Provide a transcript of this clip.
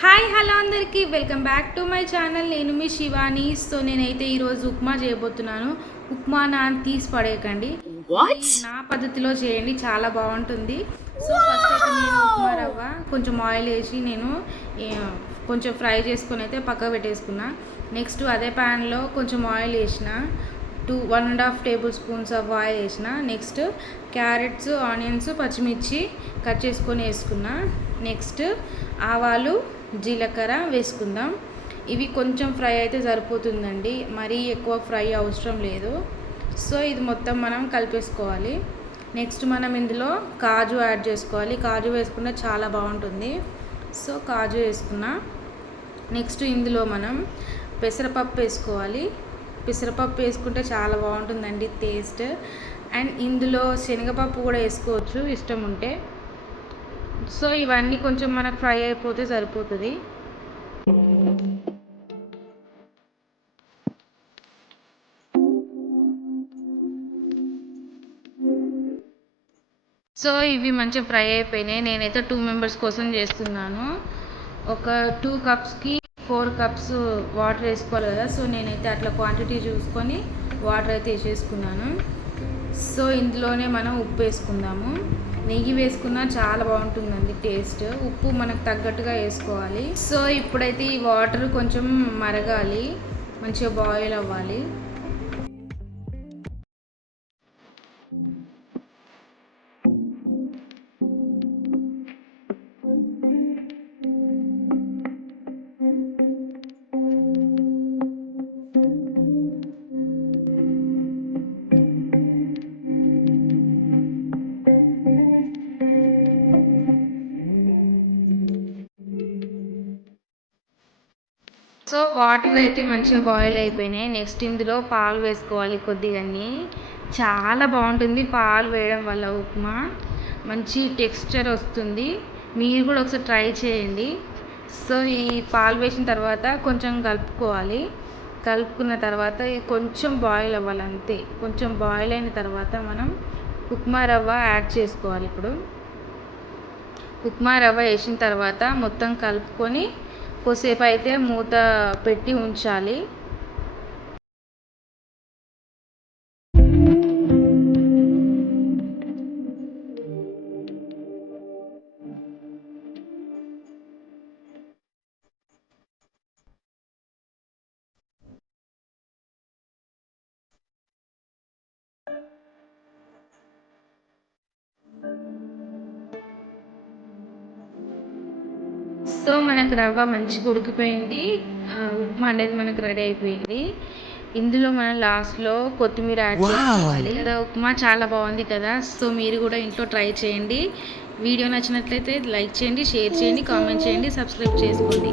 Hi hello అందరికీ welcome back to my channel. నేను మీ Shivani. So నేనైతే ఈరోజు ఉప్మా చేయబోతున్నాను. ఉప్మా తీసి పడేయకండి, నా పద్ధతిలో చేయండి, చాలా బాగుంటుంది. సో ఫస్ట్ అయితే నేను ఉప్మా రవ్వ కొంచెం ఆయిల్ వేసి నేను కొంచెం ఫ్రై చేసుకొని అయితే పక్కకు పెట్టేసుకున్నా. నెక్స్ట్ అదే ప్యాన్లో కొంచెం ఆయిల్ వేసిన, 1.5 టేబుల్ స్పూన్స్ ఆఫ్ ఆయిల్ వేసిన. నెక్స్ట్ క్యారెట్స్, ఆనియన్స్, పచ్చిమిర్చి కట్ చేసుకొని వేసుకున్నా. నెక్స్ట్ ఆవాలు, జీలకర్ర వేసుకుందాం. ఇవి కొంచెం ఫ్రై అయితే సరిపోతుందండి, మరీ ఎక్కువ ఫ్రై అవసరం లేదు. సో ఇది మొత్తం మనం కలిపేసుకోవాలి. నెక్స్ట్ మనం ఇందులో కాజు యాడ్ చేసుకోవాలి. కాజు వేసుకుంటే చాలా బాగుంటుంది. సో కాజు వేసుకున్నా. నెక్స్ట్ ఇందులో మనం పెసరపప్పు వేసుకోవాలి. పెసరపప్పు వేసుకుంటే చాలా బాగుంటుందండి టేస్ట్. అండ్ ఇందులో శనగపప్పు కూడా వేసుకోవచ్చు ఇష్టం ఉంటే. సో ఇవన్నీ కొంచెం మనకు ఫ్రై అయిపోతే సరిపోతుంది. సో ఇవి మంచిగా ఫ్రై అయిపోయినాయి. నేనైతే 2 మెంబర్స్ కోసం చేస్తున్నాను. ఒక 2 కప్స్కి 4 కప్స్ వాటర్ వేసుకోవాలి కదా. సో నేనైతే అట్లా క్వాంటిటీ చూసుకొని వాటర్ అయితే వేసేసుకున్నాను. సో ఇందులోనే మనం ఉప్పు వేసుకుందాము. నెయ్యి వేసుకున్నా చాలా బాగుంటుందండి టేస్ట్. ఉప్పు మనకు తగ్గట్టుగా వేసుకోవాలి. సో ఇప్పుడైతే ఈ వాటర్ కొంచెం మరగాలి, మంచిగా బాయిల్ అవ్వాలి. సో వాటర్ అయితే మంచిగా బాయిల్ అయిపోయినాయి. నెక్స్ట్ ఇందులో పాలు వేసుకోవాలి కొద్దిగాని. చాలా బాగుంటుంది పాలు వేయడం వల్ల. ఉప్మా మంచి టెక్స్చర్ వస్తుంది. మీరు కూడా ఒకసారి ట్రై చేయండి. సో ఈ పాలు వేసిన తర్వాత కొంచెం కలుపుకోవాలి. కలుపుకున్న తర్వాత కొంచెం బాయిల్ అవ్వాలి అంతే. కొంచెం బాయిల్ అయిన తర్వాత మనం ఉప్మా రవ్వ యాడ్ చేసుకోవాలి. ఇప్పుడు ఉప్మా రవ్వ వేసిన తర్వాత మొత్తం కలుపుకొని కొద్దిసేపు అయితే మూత పెట్టి ఉంచాలి. సో మనకు రవ్వ మంచిగా ఉడికిపోయింది. ఉప్మా అనేది మనకు రెడీ అయిపోయింది. ఇందులో మనం లాస్ట్లో కొత్తిమీర యాడ్ చేసుకోవాలి కదా. ఉప్మా చాలా బాగుంది కదా. సో మీరు కూడా ఇంట్లో ట్రై చేయండి. వీడియో నచ్చినట్లయితే లైక్ చేయండి, షేర్ చేయండి, కామెంట్ చేయండి, సబ్స్క్రైబ్ చేసుకోండి.